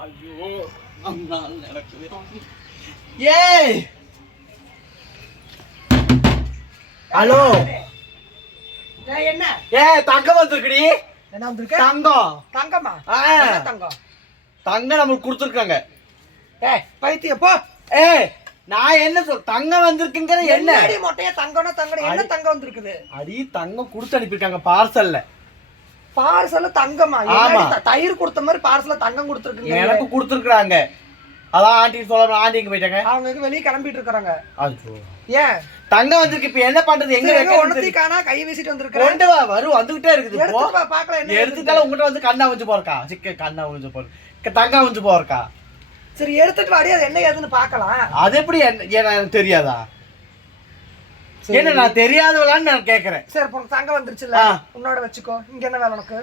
ஐயோ நாள் எனக்கு ஏய்! ஹலோ! என்ன? ஏ தங்கம் வந்திருக்குடி. என்ன வந்திருக்க? தங்கம். தங்கம்மா ஆ. என்ன தங்கம்? தங்கம் நம்மளுக்கு கொடுத்துருக்காங்க. ஏய் பைத்திய போ. ஏய் நான் என்ன சொல் தங்கம் வந்திருக்குங்கிற என்ன? என்னடி மொட்டையா தங்கம்னா தங்கம் என்ன தங்கம் வந்திருக்குது? அடி தங்கம் கொடுத்து அனுப்பியிருக்காங்க பார்சல்ல பார்சல்ல தங்கமா தயிர் கொடுத்த மாதிரி பார்சல்ல தங்கம் கொடுத்துருக்குங்க. எனக்கு கொடுத்துருக்காங்க அதான் ஆண்டி சொல்லணும் ஆண்டி எங்க போயிட்டாங்க? அவங்க வெளிய கிளம்பிட்டு இருக்காங்க. ஏன்? தங்கம் வந்திருக்கு இப்ப என்ன பண்றது? எங்க எங்க வைக்கிறது ஒன்னத்தி தெரியல. காணா கை வீசிட்டு வந்திருக்கேன் கொண்டு வா வரும் வந்துகிட்டே இருக்குது பாக்கலாம் எடுத்துட்டாலும் உங்ககிட்ட வந்து கண்ணா வச்சு போறக்கா? சிக்க கண்ணா வச்சு போற தங்கம் வச்சு போறக்கா? சரி எடுத்துட்டு வாடி அது என்ன ஏதுன்னு பாக்கலாம். அது எப்படி எனக்கு தெரியாதா? என்ன நான் தெரியாதவளான்னு நான் கேக்குறேன். சரி இப்போ உனக்கு தங்கம் வந்துருச்சுல்ல. உன்னோட வச்சுக்கோ. இங்க என்ன வேலை உனக்கு?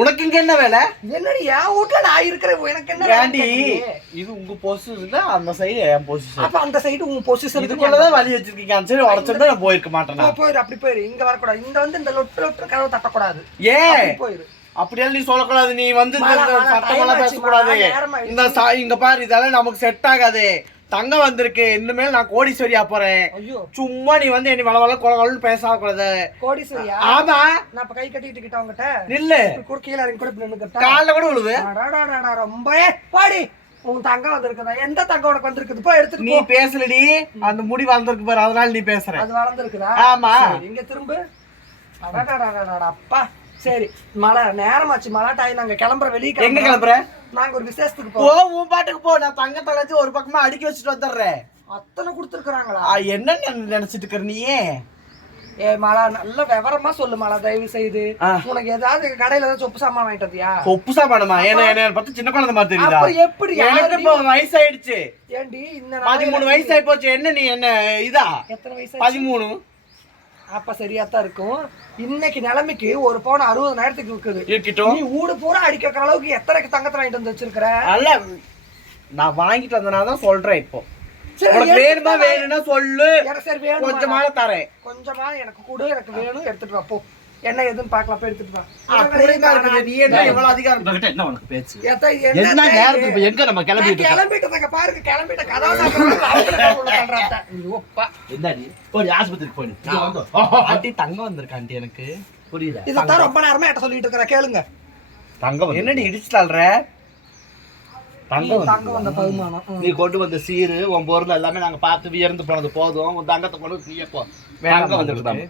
உனக்கு இங்க என்ன வேலை? என்னடி என் வீட்ல நான் இருக்கிறேன் எனக்கு என்ன கேக்குறீங்க? இது உங்க பொசிஷன் அந்த சைடு என் பொசிஷன் அப்ப அந்த சைடு உன் பொசிஷன் இதுக்குள்ளதான் வழி வச்சிருக்கீங்க. அந்த சைடு உடச்சிருந்தா நான் போயிருக்க மாட்டேனா? போயிரு அப்படி போயிரு. இங்க வரக்கூடாது. இந்த வந்து இந்த லொட்டு லொட்டு கதவை தட்டக்கூடாது. ஏன் போயிரு. அப்படியெல்லாம் நீ சொல்லக்கூடாது. நீ வந்து ஆச்சு, பேசக்கூடாது. இந்த இங்க பாரு இதெல்லாம் நமக்கு செட் ஆகாது. தங்கம் வந்திருக்கு. இனிமேல் நான் கோடீஸ்வரியா போறேன். சும்மா நீ வந்து என்ன வள வள கொல கொலன்னு பேசக்கூடாது கோடீஸ்வரியா? ஆமா. நான் இப்ப கை கட்டிட்டு கிட்ட அவங்ககிட்ட நில்லு. கூட கீழே இறங்கி கூட நின்னுக்கிட்டா கால்ல கூட விழுவு ரொம்ப பாடி உன் தங்கம் வந்திருக்குதா? எந்த தங்கம் உனக்கு வந்திருக்குது? போ எடுத்துட்டு நீ பேசலடி. அந்த முடி வந்திருக்கு பாரு. அதனால நீ பேசுற அது வளர்ந்துருக்குதா? ஆமா. இங்க திரும்ப. அப்பா. சரி மழை நேரமாச்சு. மழை டைம் நாங்க கிளம்புற வெளியே எங்க. கிளம்புற? நாங்க ஒரு விசேஷத்துக்கு போ உன் பாட்டுக்கு போ. நான் தங்கத்தை வச்சு ஒரு பக்கமா அடுக்கி வச்சுட்டு வந்துடுறேன். அத்தனை கொடுத்துருக்காங்களா ஆ, என்ன நினை- நினைச்சிட்டு இருக்கிற நீயே ஏ மழை நல்ல விவரமா சொல்லு மழை தயவு செய்து. உனக்கு ஏதாவது கடையில ஏதாவது சொப்பு சாமான் வாங்கிட்டு வந்தியா? சொப்பு சாப்பாடுமா என்ன என்ன பார்த்து சின்ன குழந்தை மாதிரி தெரியுதா? எப்படி எனக்கு இப்போ வயசாயிடுச்சு. ஏண்டி இந்த பதிமூணு நாளையில வயசு ஆயி போச்சு. என்ன நீ என்ன இதா? எத்தனை வயசு பதிமூணு. அப்ப சரியா தான் இருக்கும். இன்னைக்கு நிலைமைக்கு ஒரு பவுன் அறுபதாயிரத்துக்கு விற்குது இருக்கட்டும். நீ ஊடு பூரா அடிக்க வைக்கிற அளவுக்கு எத்தனை தங்கத்தை வாங்கிட்டு வந்து வச்சிருக்கிற? அல்ல நான் வாங்கிட்டு வந்தனால தான் சொல்றேன் இப்போ. வேணுமா. வேணும்னா சொல்லு. எனக்கு சரி வேணும்? கொஞ்சமால தரேன். கொஞ்சமா எனக்கு கொடு எனக்கு வேணும் எடுத்துட்டு வா போ. என்ன ஏதுன்னு பார்க்கலாம் போய் எடுத்துட்டு வா. நீ என்ன எவ்வளவு அதிகாரம்? உங்ககிட்ட என்ன உனக்கு பேச்சு? ஏத்தா, என்ன என்னத்தா நேரத்துக்கு இது? இப்ப எங்க நம்ம நான் கிளம்பிட்டு இருக்கோம்? கிளம்பிட்டதுங்க பாருங்க கிளம்பிட்ட கதவை போடி ஆஸ்பத்திரிக்கு. ஆண்டி தங்கம் வந்திருக்கு ஆண்டி எனக்கு. புரியல இதைத்தான் ரொம்ப நேரமா என்கிட்ட சொல்லிட்டு இருக்கிற கேளுங்க. தங்கம் என்னடி இடிச்சு தள்ளுற? தங்கம் தங்க வந்த பகுமானம். நீ கொண்டு வந்த சீரு உன் பொருள் எல்லாமே நாங்க பார்த்து வியர்ந்து போனது போதும். உன் தங்கத்தை கொண்டு வந்து நீயே போ தங்கம் வந்துருக்குதாம்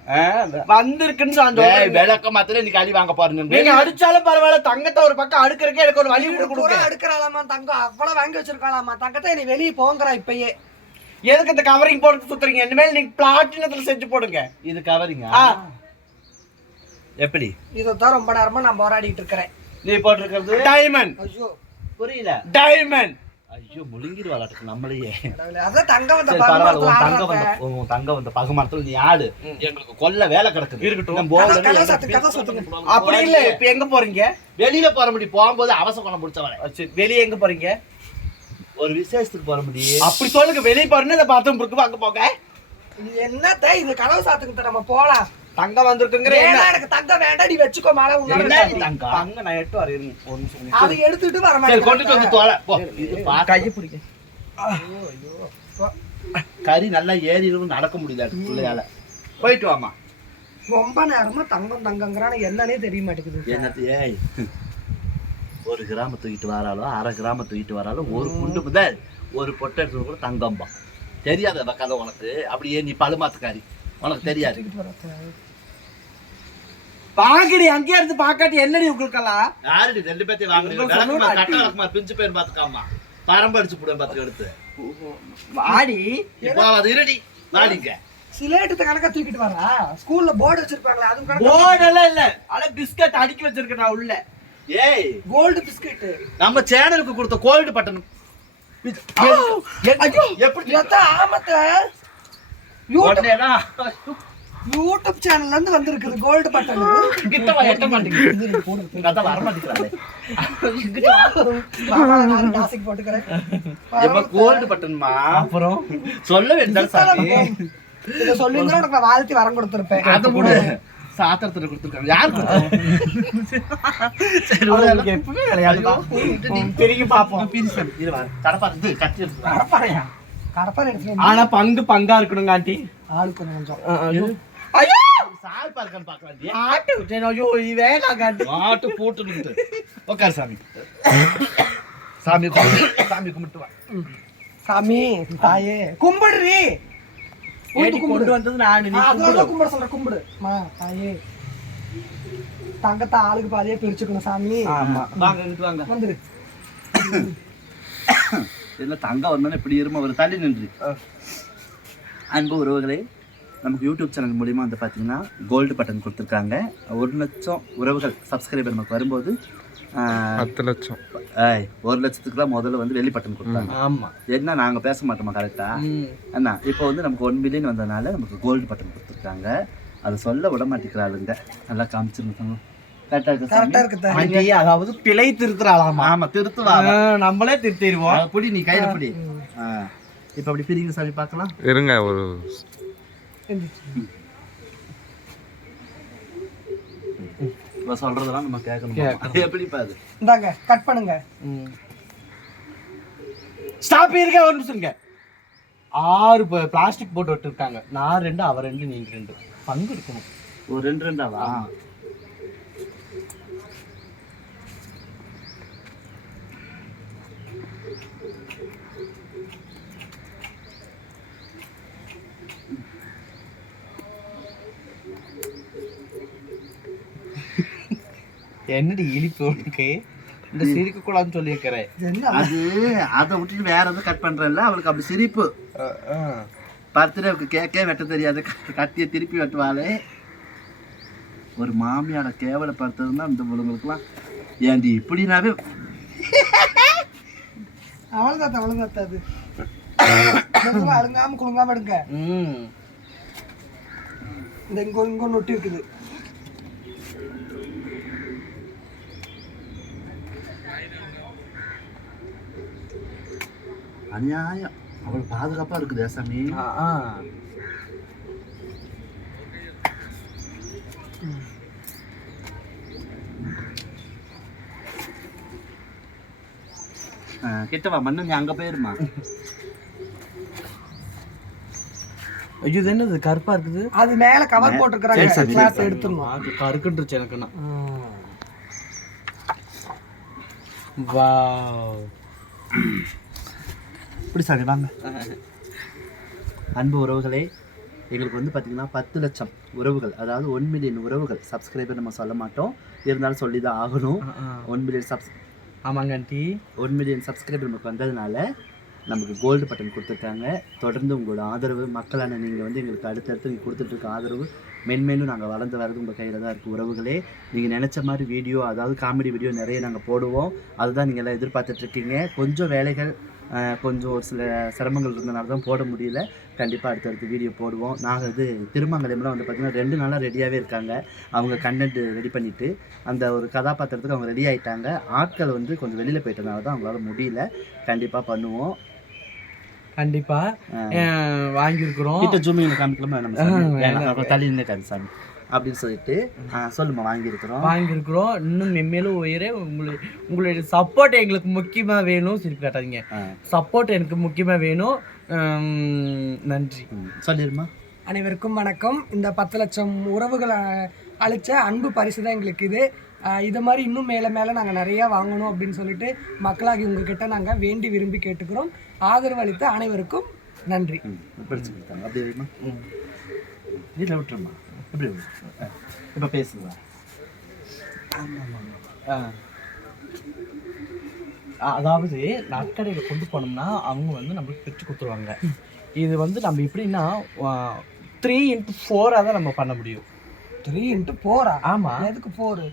வந்திருக்குன்னு நான் சொல்றேன். விளக்க மாத்திர நீ கழி வாங்க போறீங்க நீங்க அடிச்சாலும் பரவாயில்ல தங்கத்தை ஒரு பக்கம் அடுக்கறக்கே எனக்கு ஒரு வழி கொடுங்க அடுக்கறாளாமா தங்கம் அவ்வளவு வாங்கி வச்சிருக்காளாமா? தங்கத்தை நீ வெளியே போங்கறா இப்பயே. எதுக்கு இந்த கவரிங் போட்டு சுத்துறீங்க? இனிமேல் நீங்க பிளாட்டினத்துல செஞ்சு போடுங்க. இது கவரிங்க. எப்படி? இதைத்தான் ரொம்ப நேரமா நான் போராடிட்டு இருக்கிறேன். நீ போட்டிருக்கிறது? டைமண்ட் ஐயோ. புரியல. டைமண்ட் ஐயோ முழுங்கிடு விளாட்டுக்கு நம்மளையே. அதான் தங்கம் வந்த தங்க வந்த. உன் தங்க வந்த பகுமரத்துல நீ ஆடு. எங்களுக்கு கொல்ல வேலை கிடக்குது. இருக்கட்டும். அப்படி இல்ல இப்ப எங்க போறீங்க? வெளியில போற முடி போகும்போது அவசர குணம் முடிச்சவன சரி, வெளிய எங்க போறீங்க? ஒரு விசேஷத்துக்கு போற முடியும் அப்படி சொல்லுங்க வெளிய போறேன்னு இந்த பாத்ரூம் இருக்கு அங்க போங்க? இது என்னத்த இது கதவு சாத்துக்கிட்ட நம்ம போலாம். தங்கம் வந்திருக்குங்கிற எனக்கு தங்கம் வேண்டாம் நீ வச்சுக்கோ மேல என்ன தங்கம். தங்கம்? நான் எட்டு வரேன் இருங்க. ஒரு நிமிஷம் அதை எடுத்துட்டு வர சரி கொண்டுட்டு வந்து மாட்டேன் தோல இது கையை பிடிக்க கறி நல்லா ஏறி நடக்க முடியல பிள்ளையால. போயிட்டு வாமா ரொம்ப நேரமா தங்கம் தங்கங்கிறான என்னன்னே தெரிய மாட்டேங்குது. என்னத்து ஏய். ஒரு கிராம தூக்கிட்டு வராலோ அரை கிராம தூக்கிட்டு வராலோ ஒரு குண்டு முதல் ஒரு பொட்டை எடுத்து கூட தங்கம்பா தெரியாது கதை உனக்கு. அப்படியே நீ பழுமாத்துக்காரி. உனக்கு தெரியாது. பாக்கடி அங்கேயே இருந்து பாக்காட்டி என்னடி உங்களுக்கெல்லாம் யாருடி ரெண்டு பேர்த்தையும் வாங்குறீங்க அடி. கட்ட பிஞ்சு பேர் பாத்துக்காமா பரம்பு அடிச்சு போடுவேன் பாத்துக்க எடுத்து. வாடி. இப்போ அது இருடி. வாடிங்க சிலேட்டு கணக்கா தூக்கிட்டு வரா ஸ்கூல்ல போர்டு வச்சிருப்பாங்களே அதுவும் கணக்கா போர்டெல்லாம் இல்ல. ஆனா பிஸ்கட் அடுக்கி வச்சிருக்கேன் உள்ள. ஏய். கோல்டு பிஸ்கட் நம்ம சேனலுக்கு கொடுத்த கோல்டு பட்டன். எப்படி எத்த ஆமத்த. யூடியூப் யூடியூப் சேனல்ல இருந்து வந்திருக்குது கோல்டு பட்டன் கிட்ட வா எட்ட மாட்டேங்குது கதை வர மாட்டேங்கிறாளே காசுக்கு போட்டுக்கிறேன். எப்ப கோல்டு பட்டன்மா அப்புறம்? சொல்ல வேண்டாம் சாமி. இதை சொல்லியிருந்தா உனக்கு நான் வாழ்த்தி வரம் கொடுத்துருப்பேன். அது முடி சாத்திரத்துல கொடுத்துருக்காங்க. யார் கொடுத்தாங்க? எப்பவுமே விளையாட்டு தான். ம், திரும்பி பார்ப்போம் பிரி சாமி. இரு வா. கடப்பா, இது கட்டி எடுத்து வா. கடப்பாறையா? கடப்பாறை எடுத்துட்டு வந்து ஆனா பங்கு பங்கா இருக்கணுங்க ஆண்டி. ஆளுக்கு கொஞ்சம். ஐயோ! சால் பார்க்கன்னு பார்க்கலாம்டி. ஆட்டு. ஐயோ மாட்டு போட்டு உட்கார் சாமி. சாமி கும்பிட்டு சாமி கும்பிட்டு வா. சாமி தாயே. கும்பிடுறி. கொண்டு வந்தது நான் கும்பிட. சொல்ற கும்பிடு. மா தாயே. தங்கத்தை ஆளுக்கு பாதியே பிரிச்சுக்கணும் சாமி. ஆமா. வாங்க இங்கிட்டு வாங்க. வந்துரு. என்ன தங்கம் வந்தோன்னே இப்படி இரும ஒரு தள்ளி நின்று. அன்பு உறவுகளே நமக்கு யூடியூப் சேனல் மூலிமா வந்து பார்த்தீங்கன்னா கோல்டு பட்டன் கொடுத்துருக்காங்க. ஒரு லட்சம் உறவுகள் சப்ஸ்கிரைபர் நமக்கு வரும்போது பத்து லட்சம். ஒரு லட்சத்துக்கு தான் முதல்ல வந்து வெள்ளி பட்டன் கொடுத்தாங்க. ஆமா. என்ன நாங்கள் பேச மாட்டோமா கரெக்டா ம். அண்ணா இப்போ வந்து நமக்கு ஒன் மில்லியன் வந்ததுனால நமக்கு கோல்டு பட்டன் கொடுத்துருக்காங்க. அதை சொல்ல விட மாட்டேங்கிறாளுங்க நல்லா காமிச்சிருந்தாங்க கரெக்டாக அதாவது பிழை திருத்துறாளாமா? ஆமா திருத்துவா ஆ, நம்மளே திருத்திடுவோம். புடி நீ கையில புடி. இப்போ அப்படி பிரிங்க சாமி பார்க்கலாம். இருங்க ஒரு இவ சொல்றதெல்லாம் நம்ம கேட்கணும்? கேட்கணும். எப்படி பாது இந்தாங்க கட் பண்ணுங்க. ஸ்டாப் இருக்க ஒரு நிமிஷம்ங்க ஆறு பிளாஸ்டிக் போட்டு விட்டுருக்காங்க. நான் ரெண்டு அவ ரெண்டு நீங்க ரெண்டு. பங்கு இருக்கணும். ஒரு ரெண்டு ரெண்டாவா? என்னடி இழிப்பு உனக்கு? இந்த சிரிக்க கூடாதுன்னு சொல்லியிருக்கிறேன். அது அதை விட்டுட்டு வேற எதுவும் கட் பண்றேன்ல? அவளுக்கு அப்படி சிரிப்பு. பர்த்டேவுக்கு கேக்கே வெட்ட தெரியாது. கத்திய திருப்பி வெட்டுவாளே. ஒரு மாமியார கேவலப்படுத்துறதுன்னா இந்த பொண்ணுங்களுக்குலாம் ஏண்டி இப்படினாவே அவ்வளவுதான் அவ்வளவுதான் அது. அழுங்காம குலுங்காம எடுங்க. ம். இந்த இங்க இங்க ஒட்டி இருக்குது. அநியாயம். அவள் பாதுகாப்பா இருக்குது சாமி? ஆ, ஆ. ஆ, கிட்ட வா மண்ணு நீ அங்க போயிருமா? ஐயோ இது என்னது? கருப்பா இருக்குது? அது மேல கவர் சரி, கிளாஸ் சரி. எடுத்துடணும் அது கருக்குன்றுச்சு எனக்குன்னா வாவ். இப்படி சாமி வாங்க. அன்பு உறவுகளே எங்களுக்கு வந்து பார்த்தீங்கன்னா பத்து லட்சம் உறவுகள் அதாவது ஒன் மில்லியன் உறவுகள் சப்ஸ்கிரைபர் நம்ம சொல்ல மாட்டோம். இருந்தாலும் சொல்லி தான் ஆகணும் ஒன் மில்லியன் சப்ஸ் ஆமாங்க ஆண்டி ஒன் மில்லியன் சப்ஸ்கிரைபர் நமக்கு வந்ததுனால நமக்கு கோல்டு பட்டன் கொடுத்துருக்காங்க. தொடர்ந்து உங்களோட ஆதரவு மக்களான நீங்கள் வந்து எங்களுக்கு அடுத்தடுத்து நீங்கள் கொடுத்துட்ருக்க ஆதரவு மென்மேலும் நாங்கள் வளர்ந்து வரது உங்கள் கையில் தான் இருக்குது உறவுகளே. நீங்கள் நினச்ச மாதிரி வீடியோ அதாவது காமெடி வீடியோ நிறைய நாங்கள் போடுவோம். அதுதான் நீங்கள் எல்லாம் எதிர்பார்த்துட்ருக்கீங்க. கொஞ்சம் வேலைகள் கொஞ்சம் ஒரு சில சிரமங்கள் இருந்தனால தான் போட முடியல. கண்டிப்பாக அடுத்தடுத்து வீடியோ போடுவோம். நாங்கள் இது திருமங்கலம்லாம் வந்து பார்த்திங்கன்னா ரெண்டு நாளாக ரெடியாகவே இருக்காங்க. அவங்க கண்டென்ட் ரெடி பண்ணிவிட்டு அந்த ஒரு கதாபாத்திரத்துக்கு அவங்க ரெடி ஆயிட்டாங்க. ஆட்கள் வந்து கொஞ்சம் வெளியில் போயிட்டனால தான் அவங்களால முடியல. கண்டிப்பாக பண்ணுவோம். கண்டிப்பா. அஹ், வாங்கியிருக்கிறோம். கிட்ட ஜூமிங் காமிக்கலாமா? நம்ம தள்ளி நின்று காமி சாமி. அப்படின்னு சொல்லிட்டு சொல்லுமா வாங்கியிருக்கிறோம். வாங்கியிருக்கிறோம். இன்னும் மென்மேலும் உயரே உங்களுக்கு உங்களுடைய சப்போர்ட் எங்களுக்கு முக்கியமாக வேணும் சிரிப்பு காட்டாதீங்க. சப்போர்ட் எனக்கு முக்கியமாக வேணும். நன்றி. ம், சொல்லிருமா அனைவருக்கும் வணக்கம். இந்த பத்து லட்சம் உறவுகளை அழிச்ச அன்பு பரிசு தான் எங்களுக்கு இது. இது மாதிரி இன்னும் மேலே மேலே நாங்கள் நிறையா வாங்கணும் அப்படின்னு சொல்லிட்டு மக்களாகி உங்ககிட்ட நாங்கள் வேண்டி விரும்பி கேட்டுக்கிறோம். ஆதரவு அளித்த அனைவருக்கும் நன்றி. ம். பிடிச்சு கொடுத்தாங்க அப்படி வைமா இதில் விட்டுருமா? ஆ, இப்போ பேசுங்க ஆ. ஆ, அதாவது நற்கடையில் கொண்டு போனோம்னா அவங்க வந்து நம்மளுக்கு பிரித்து கொடுத்துருவாங்க. இது வந்து நம்ம எப்படின்னா த்ரீ இன்ட்டு ஃபோராக தான் நம்ம பண்ண முடியும். த்ரீ இன்ட்டு போரா ஆமாம் எதுக்கு போரு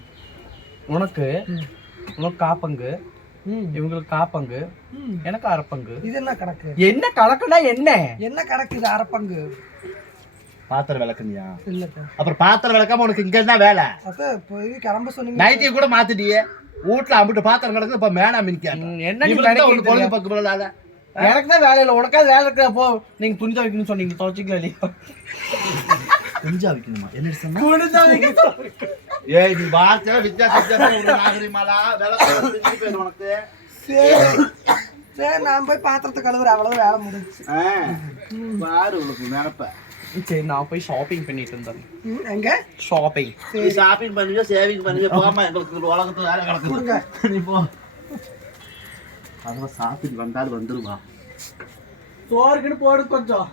உனக்கு உனக்கு காப்பங்கு ம். இவங்களுக்கு காப்பங்கு. எனக்கு அரைப்பங்கு. இது என்ன கணக்கு. என்ன கணக்குனா என்ன? என்ன கணக்கு இது அரைப்பங்கு? பாத்திரம் விளக்குனியா? இல்லை அப்புறம் பாத்திரம் விளக்காம உனக்கு இங்கே தான் வேலை கிளம்ப சொன்னீங்க. நைட்டியை கூட மாத்திட்டியே. வீட்டில் அம்பிட்டு பாத்திரம் கிடக்குது இப்போ மேனா மின்கேன் ம், என்ன ஒண்ணு? பொழுது பக்கம் இல்லாத எனக்கு தான் வேலை இல்லை. உனக்காவது வேலை இருக்கிறப்போ நீங்க துணி துவைக்கணும்னு சொன்னீங்க. துவைச்சிக்கலாம் இல்லையா? குஞ்சா வைக்கணுமா என்ன சொன்னா? குனிஞ்சா வைக்க ஏய் நீ வார்த்தை வித்தியாச வித்தியாசம். ஒரு நாகரிகமாலா? போயிடும் உனக்கு. சரி. சரி நான் போய் பாத்திரத்தை கழுவுறேன். அவ்வளவு வேலை முடிஞ்சுச்சு. ஆ, பாரு உனக்கு நினப்ப. சரி நான் போய் ஷாப்பிங் பண்ணிட்டு இருந்தேன் எங்க ஷாப்பிங் நீ ஷாப்பிங் பண்ணுங்க சேவிங் பண்ணுங்க போமா எங்களுக்கு உலகத்துல வேலை கொடுங்க. கிடக்குது நீ போ அதெல்லாம் சாப்பிட்டு வந்தாலும் வந்துருவா சோறுக்குன்னு போடு கொஞ்சம்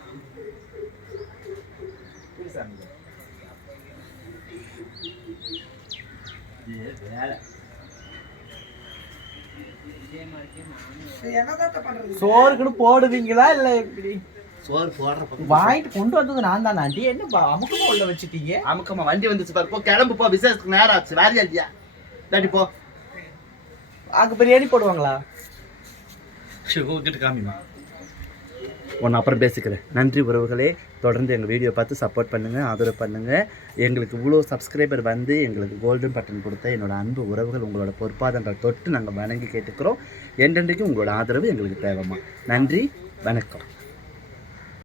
வேலை என்னதான் பண்றது சோறுக்குன்னு போடுவீங்களா இல்ல இப்படி சோறு போடுற பக்கம் வாங்கிட்டு கொண்டு வந்தது நான் தான். ஆண்டி என்ன அமுக்கமா உள்ள வச்சுட்டீங்க? அமுக்கம்மா வண்டி வந்துச்சு பாரு. போ கிளம்பு போ. விசேஷத்துக்கு நேரம் ஆச்சு. வேலையா இல்லையா? தாட்டி போ. அங்க பிரியாணி போடுவாங்களா? கிட்ட காமிமா ஒன்று அப்புறம் பேசிக்கிறேன். நன்றி உறவுகளே. தொடர்ந்து எங்கள் வீடியோ பார்த்து சப்போர்ட் பண்ணுங்கள் ஆதரவு பண்ணுங்கள் எங்களுக்கு இவ்வளோ சப்ஸ்கிரைபர் வந்து எங்களுக்கு கோல்டன் பட்டன் கொடுத்த என்னோட அன்பு உறவுகள் உங்களோட பொற்பாதங்கள் தொட்டு நாங்கள் வணங்கி கேட்டுக்கிறோம். என்றென்றைக்கும் உங்களோட ஆதரவு எங்களுக்கு தேவைமா நன்றி வணக்கம்.